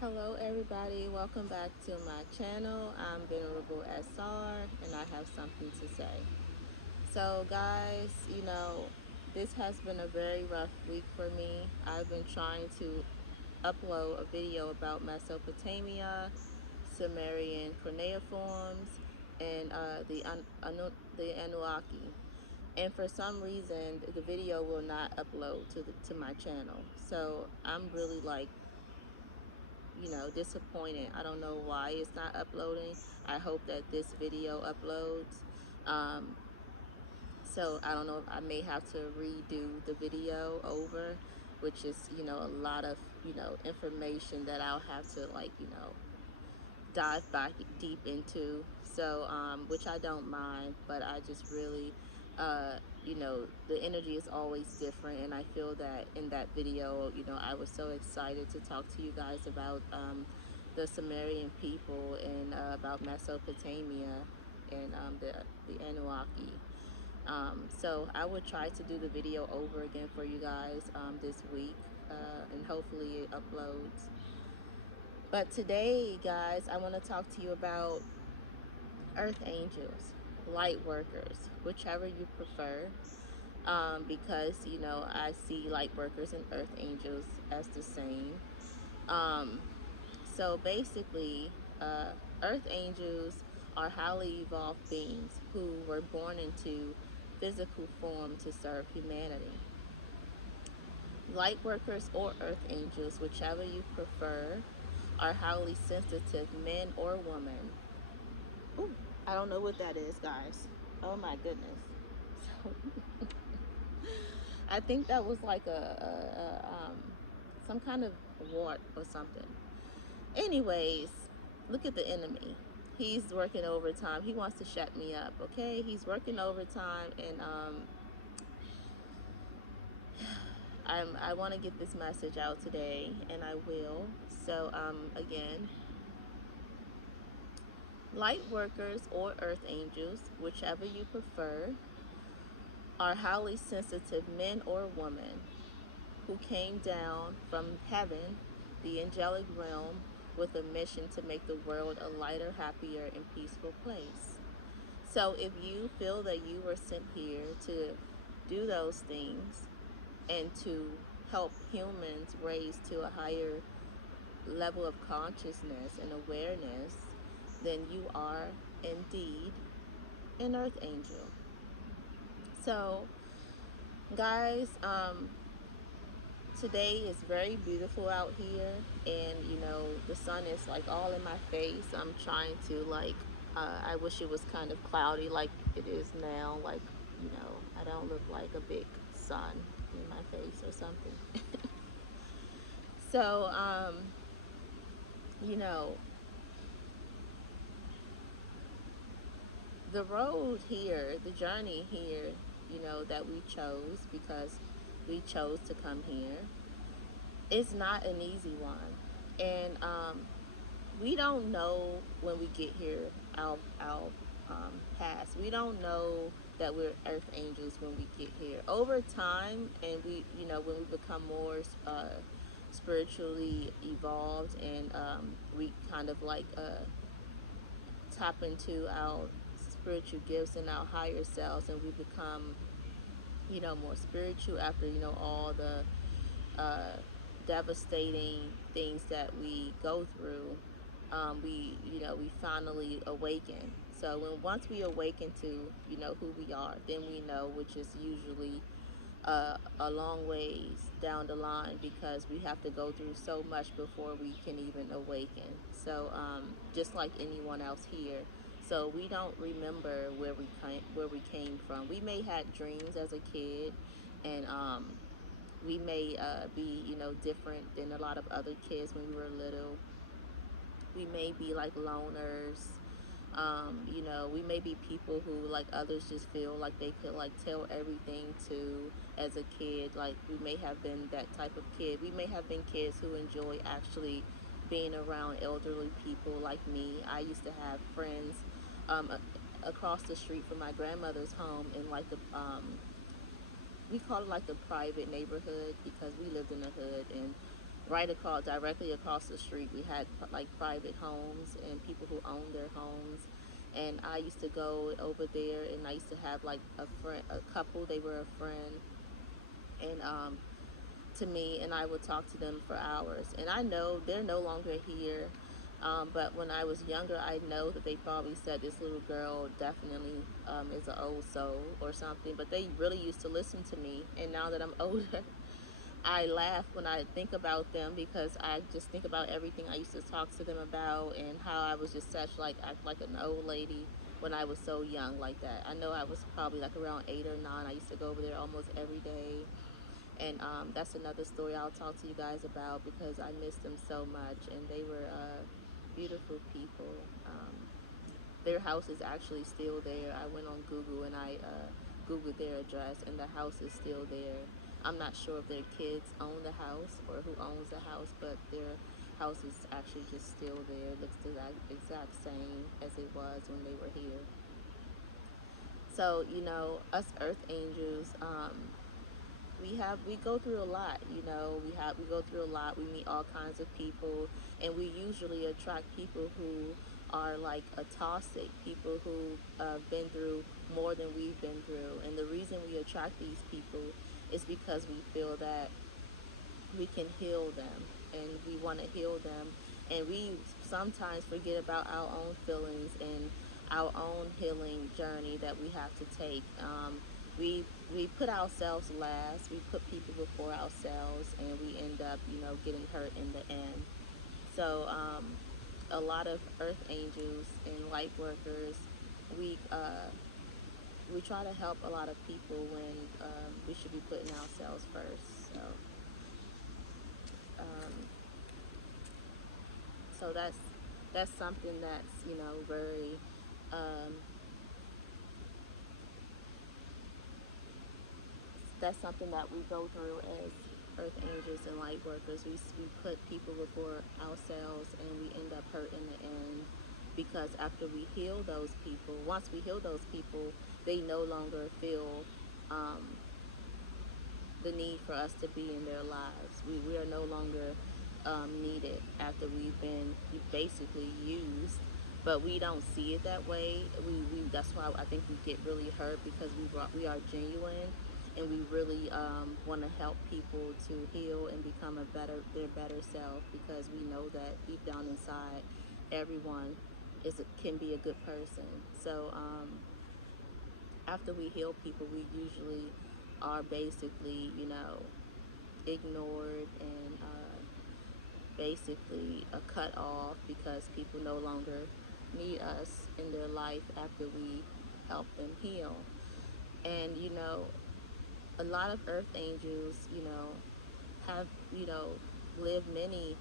Hello everybody, welcome back to my channel. I'm Venerable SR and I have something to say. So guys, this has been a very rough week for me. I've been trying to upload a video about Mesopotamia, Sumerian cuneiforms, and the Anunnaki. And for some reason, the video will not upload to my channel. So I'm really disappointed. I don't know why it's not uploading. I hope that this video uploads. Um, so I don't know if I may have to redo the video over, which is, a lot of, information that I'll have to dive back deep into. So, which I don't mind, but I just really, the energy is always different. And I feel that in that video, I was so excited to talk to you guys about the Sumerian people and about Mesopotamia and the Anunnaki. So I would try to do the video over again for you guys this week, and hopefully it uploads. But today, guys, I want to talk to you about earth angels, light workers, whichever you prefer, because, I see light workers and earth angels as the same. Um, so basically, earth angels are highly evolved beings who were born into physical form to serve humanity. Light workers or earth angels, whichever you prefer, are highly sensitive men or women. Ooh, I don't know what that is, guys. Oh my goodness. So, I think that was like some kind of wart or something. Anyways, look at the enemy. He's working overtime. He wants to shut me up, okay? He's working overtime, and I want to get this message out today, and I will. So, again, light workers or earth angels, whichever you prefer, are highly sensitive men or women who came down from heaven, the angelic realm, with a mission to make the world a lighter, happier, and peaceful place. So if you feel that you were sent here to do those things and to help humans raise to a higher level of consciousness and awareness, then you are indeed an earth angel. So guys, today is very beautiful out here, and the sun is like all in my face. I'm trying to I wish it was kind of cloudy like it is now, like I don't look like a big sun in my face or something. So you know the road here, the journey here, that we chose, because we chose to come here, is not an easy one. And we don't know when we get here our past. We don't know that we're earth angels when we get here. Over time, and when we become more spiritually evolved, and we kind of tap into our spiritual gifts and our higher selves, and we become more spiritual after all the uh, devastating things that we go through. We finally awaken. So once we awaken to who we are, then we know, which is usually a long ways down the line, because we have to go through so much before we can even awaken. So just like anyone else here, so we don't remember where we came from. We may had dreams as a kid, and we may be different than a lot of other kids when we were little. We may be like loners. We may be people who like others just feel like they could like tell everything to as a kid. Like we may have been that type of kid. We may have been kids who enjoy actually being around elderly people like me. I used to have friends across the street from my grandmother's home in like the we call it like the private neighborhood, because we lived in the hood, and directly across the street, we had like private homes and people who owned their homes. And I used to go over there, and I used to have like a couple. They were a friend, and to me, and I would talk to them for hours. And I know they're no longer here, but when I was younger, I know that they probably said this little girl definitely is an old soul or something. But they really used to listen to me, and now that I'm older, I laugh when I think about them because I just think about everything I used to talk to them about and how I was just such like act like an old lady when I was so young like that. I know I was probably like around 8 or 9. I used to go over there almost every day, and that's another story I'll talk to you guys about because I miss them so much, and they were beautiful people. Their house is actually still there. I went on Google and I Googled their address, and the house is still there. I'm not sure if their kids own the house or who owns the house, but their house is actually just still there. It looks the exact same as it was when they were here. So, us earth angels, we go through a lot. We go through a lot. We meet all kinds of people, and we usually attract people who are like a toxic, people who been through more than we've been through. And the reason we attract these people is because we feel that we can heal them, and we want to heal them, and we sometimes forget about our own feelings and our own healing journey that we have to take. We put ourselves last. We put people before ourselves, and we end up, getting hurt in the end. So, a lot of earth angels and light workers, we we try to help a lot of people when we should be putting ourselves first. Um, so that's something that's very um, that's something that we go through as earth angels and light workers. We put people before ourselves, and we end up hurt in the end because after we heal those people, once we heal those people, they no longer feel um, the need for us to be in their lives. We are no longer needed after we've been basically used, but we don't see it that way. That's why I think we get really hurt because we are genuine, and we really want to help people to heal and become their better self, because we know that deep down inside, everyone can be a good person. So after we heal people, we usually are basically, ignored and basically cut off because people no longer need us in their life after we help them heal. And, a lot of earth angels, have, lived many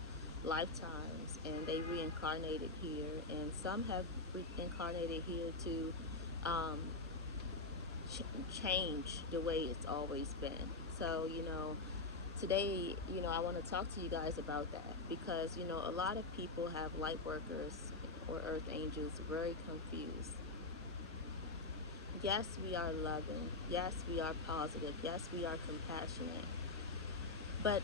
lifetimes, and they reincarnated here, and some have reincarnated here to um, change the way it's always been. So, today, I want to talk to you guys about that because, a lot of people have light workers or earth angels very confused. Yes, we are loving. Yes, we are positive. Yes, we are compassionate. But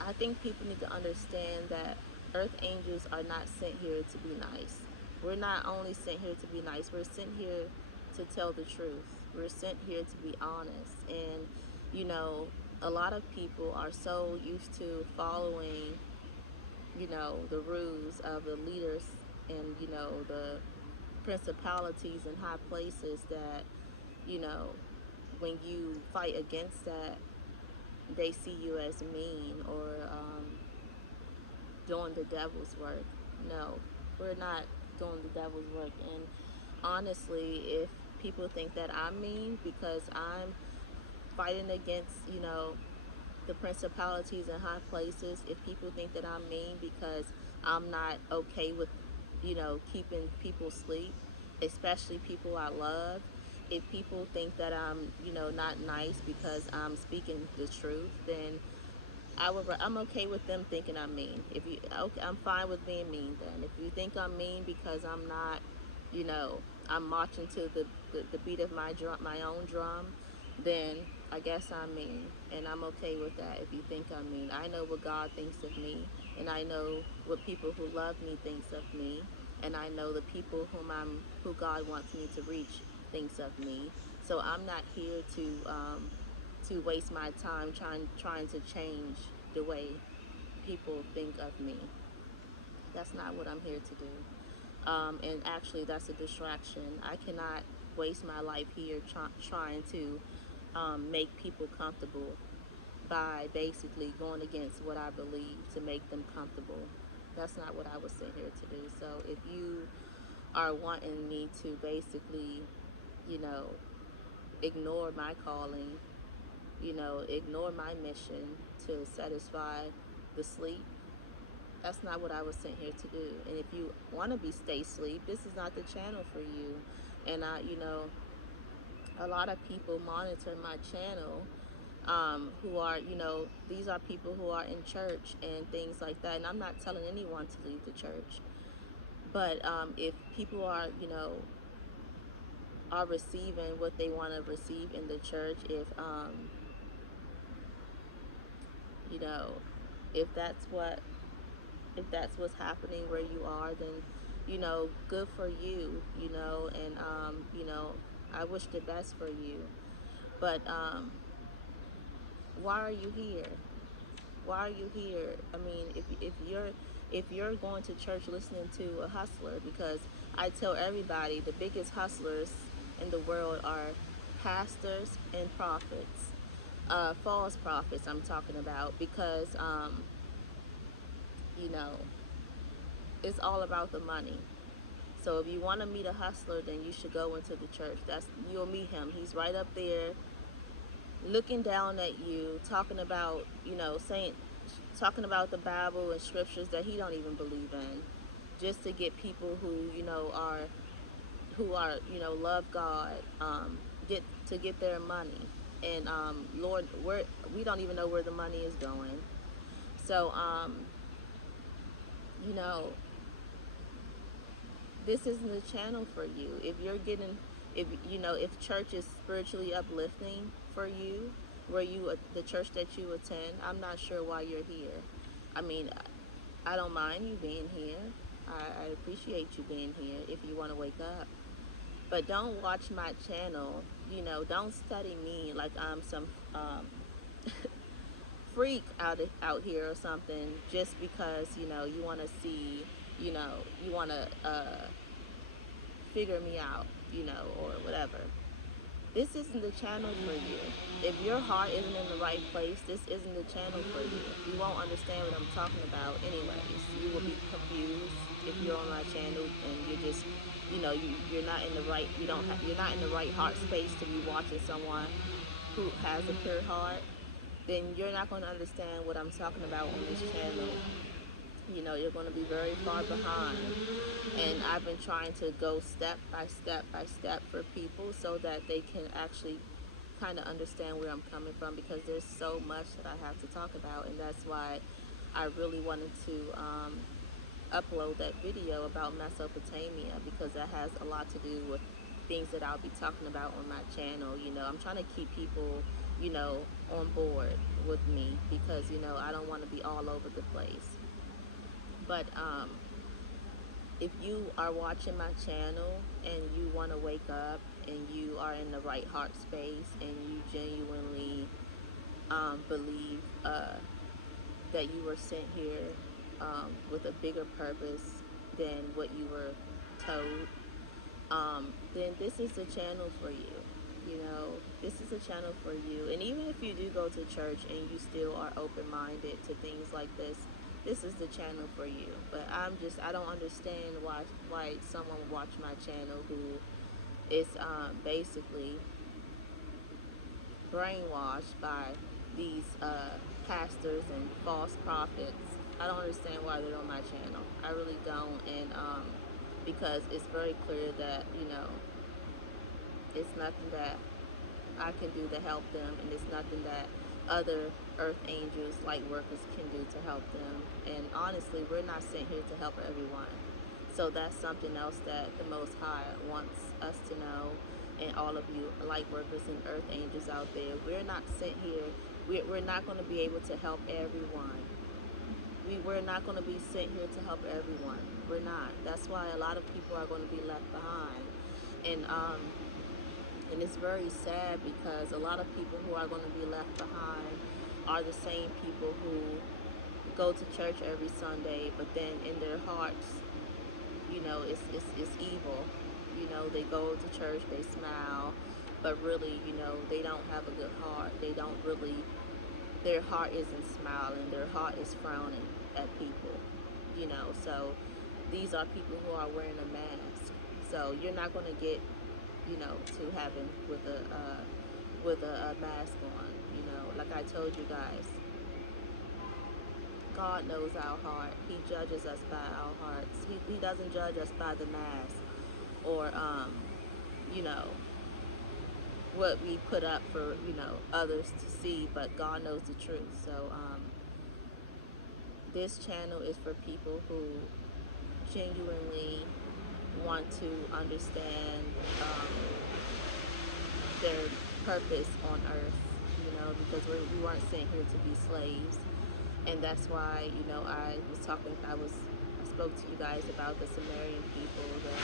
I think people need to understand that earth angels are not sent here to be nice. We're not only sent here to be nice, we're sent here to tell the truth. We're sent here to be honest. And, you know, a lot of people are so used to following, the rules of the leaders and, the principalities and high places that, you know, when you fight against that, they see you as mean or doing the devil's work. No, we're not doing the devil's work. And honestly, if people think that I'm mean because I'm fighting against, the principalities in high places, if people think that I'm mean because I'm not okay with, keeping people asleep, especially people I love, if people think that I'm, not nice because I'm speaking the truth, then I'm okay with them thinking I'm mean. If you, okay, I'm fine with being mean then. If you think I'm mean because I'm not, I'm marching to the beat of my own drum, then I guess I'm mean, and I'm okay with that. If you think I'm mean, I know what God thinks of me, and I know what people who love me thinks of me, and I know the people who God wants me to reach thinks of me. So I'm not here to waste my time trying to change the way people think of me. That's not what I'm here to do. And actually, that's a distraction. I cannot waste my life here trying to make people comfortable by basically going against what I believe to make them comfortable. That's not what I was sent here to do. So if you are wanting me to basically, you know, ignore my calling, ignore my mission to satisfy the sleep, that's not what I was sent here to do. And if you want to be stay sleep, this is not the channel for you. And a lot of people monitor my channel, who are, these are people who are in church and things like that. And I'm not telling anyone to leave the church. But if people are receiving what they want to receive in the church, you know, if that's what if that's what's happening where you are, then good for you, and I wish the best for you. But why are you here? Why are you here? I mean, if you're going to church listening to a hustler, because I tell everybody the biggest hustlers in the world are pastors and prophets, false prophets I'm talking about, because you know it's all about the money. So if you want to meet a hustler, then you should go into the church. You'll meet him. He's right up there, looking down at you, talking about the Bible and scriptures that he don't even believe in, just to get people who love God, get their money. And Lord, we don't even know where the money is going. So you know this isn't the channel for you. If church is spiritually uplifting for you, the church that you attend, I'm not sure why you're here. I mean, I don't mind you being here. I appreciate you being here if you want to wake up. But don't watch my channel. Don't study me like I'm some freak out here or something, just because you want to see, you want to figure me out, or whatever. This isn't the channel for you. If your heart isn't in the right place, this isn't the channel for you. You won't understand what I'm talking about anyways. You will be confused if you're on my channel and you're just, you're not in the right, you're not in the right heart space to be watching someone who has a pure heart. Then you're not going to understand what I'm talking about on this channel. You're going to be very far behind. And I've been trying to go step by step by step for people so that they can actually kind of understand where I'm coming from, because there's so much that I have to talk about. And that's why I really wanted to upload that video about Mesopotamia, because that has a lot to do with things that I'll be talking about on my channel. I'm trying to keep people, on board with me, because, I don't want to be all over the place. But if you are watching my channel and you want to wake up and you are in the right heart space and you genuinely believe that you were sent here with a bigger purpose than what you were told, then this is the channel for you. This is a channel for you. And even if you do go to church and you still are open-minded to things like this is the channel for you. But I don't understand why someone would watch my channel who is basically brainwashed by these pastors and false prophets. I don't understand why they're on my channel. I really don't. And because it's very clear that it's nothing that I can do to help them, and it's nothing that other earth angels, light workers, can do to help them. And honestly, we're not sent here to help everyone. So that's something else that the Most High wants us to know. and all of you light workers and earth angels out there. We're not sent here. We're not going to be able to help everyone. We're not going to be sent here to help everyone. We're not. That's why a lot of people are going to be left behind. And and it's very sad because a lot of people who are going to be left behind are the same people who go to church every Sunday, but then in their hearts, it's evil. They go to church, they smile, but really, they don't have a good heart. They don't really, their heart isn't smiling, their heart is frowning at people. So these are people who are wearing a mask. So you're not going to get, to heaven with a mask on. Like I told you guys, God knows our heart. He judges us by our hearts. He doesn't judge us by the mask or you know what we put up for others to see, but God knows the truth. So this channel is for people who genuinely want to understand their purpose on earth, because we weren't sent here to be slaves. And that's why, I spoke to you guys about the Sumerian people, the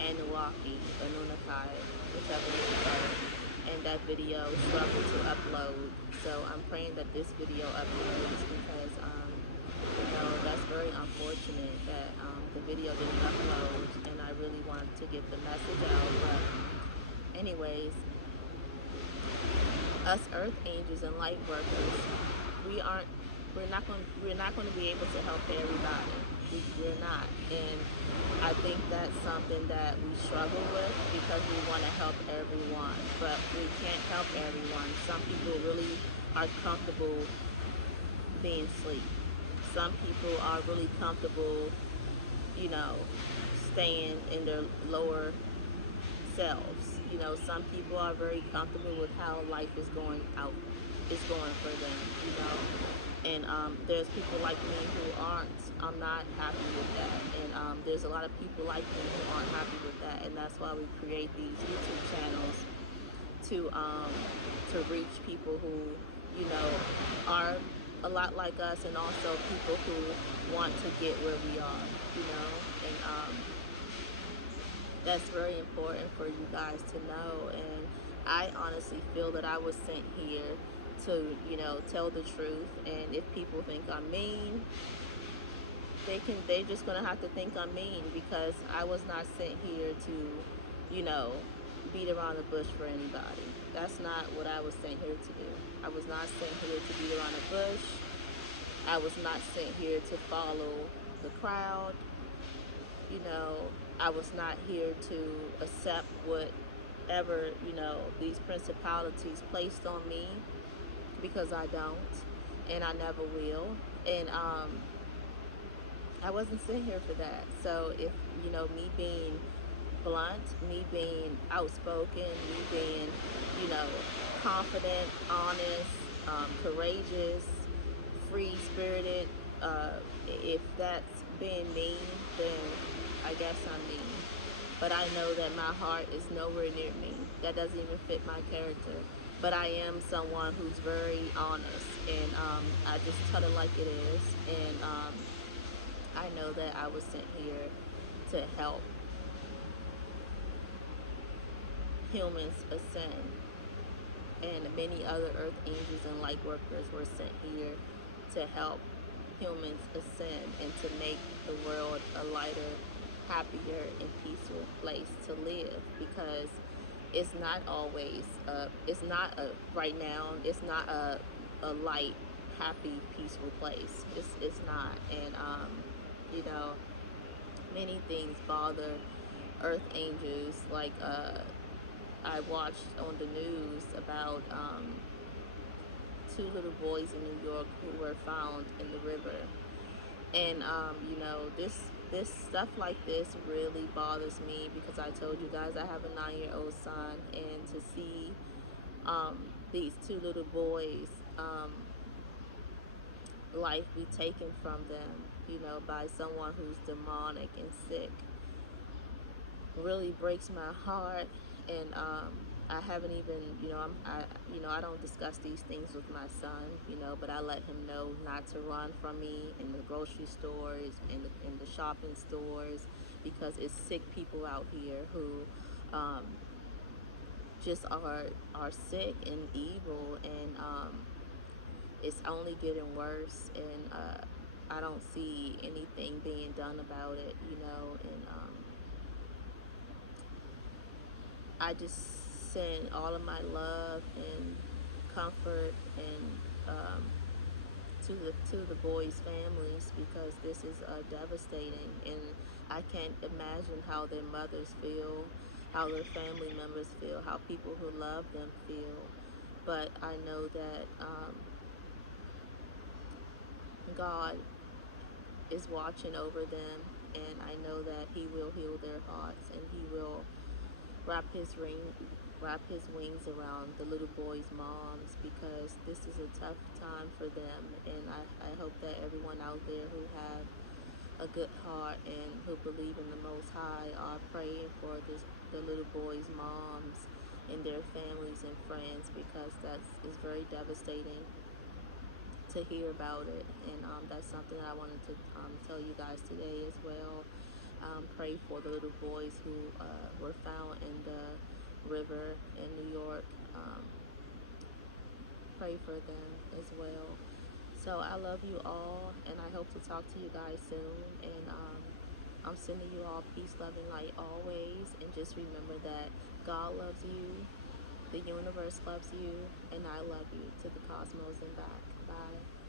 Anunnaki, Anunnaki, whichever you prefer, and that video struggled to upload. So I'm praying that this video uploads because, that's very unfortunate that the video didn't upload, and I really want to get the message out. But anyways, us earth angels and light workers, we're not going to be able to help everybody. We're not. And I think that's something that we struggle with because we want to help everyone, but we can't help everyone. Some people really are comfortable being asleep. Some people are really comfortable, staying in their lower selves. Some people are very comfortable with how life is going for them. And there's people like me who aren't. I'm not happy with that. And there's a lot of people like me who aren't happy with that. And that's why we create these YouTube channels to reach people who, are a lot like us, and also people who want to get where we are, and that's very important for you guys to know. And I honestly feel that I was sent here to, tell the truth. And if people think I'm mean, they're just gonna have to think I'm mean, because I was not sent here to, beat around the bush for anybody. That's not what I was sent here to do. I was not sent here to beat around the bush. I was not sent here to follow the crowd. I was not here to accept whatever, these principalities placed on me, because I don't, and I never will. And I wasn't sent here for that. So if, me being blunt, me being outspoken, me being, confident, honest, courageous, free-spirited, if that's being mean, then I guess I'm mean. But I know that my heart is nowhere near mean. That doesn't even fit my character. But I am someone who's very honest, and I just tell it like it is. And I know that I was sent here to help humans ascend, and many other earth angels and light workers were sent here to help humans ascend and to make the world a lighter, happier, and peaceful place to live. Because it's not always right now, it's not a light, happy, peaceful place. It's not. And many things bother earth angels. Like I watched on the news about two little boys in New York who were found in the river. And this stuff like this really bothers me, because I told you guys I have a 9-year-old son, and to see these two little boys life be taken from them, by someone who's demonic and sick, really breaks my heart. And I haven't even, I don't discuss these things with my son, but I let him know not to run from me in the grocery stores, in the shopping stores, because it's sick people out here who um, just are sick and evil, and it's only getting worse, and I don't see anything being done about it, and I just send all of my love and comfort and to the boys' families, because this is devastating, and I can't imagine how their mothers feel, how their family members feel, how people who love them feel. But I know that God is watching over them, and I know that He will heal their hearts, and He will wrap his ring, wrap his wings around the little boys' moms, because this is a tough time for them. And I hope that everyone out there who have a good heart and who believe in the Most High are praying for the little boys' moms and their families and friends, because that is very devastating to hear about it. And that's something that I wanted to tell you guys today as well. Pray for the little boys who were found in the river in New York. Um, Pray for them as well. So I love you all, and I hope to talk to you guys soon. And I'm sending you all peace, love, and light always. And just remember that God loves you, the universe loves you, and I love you, to the cosmos and back. Bye.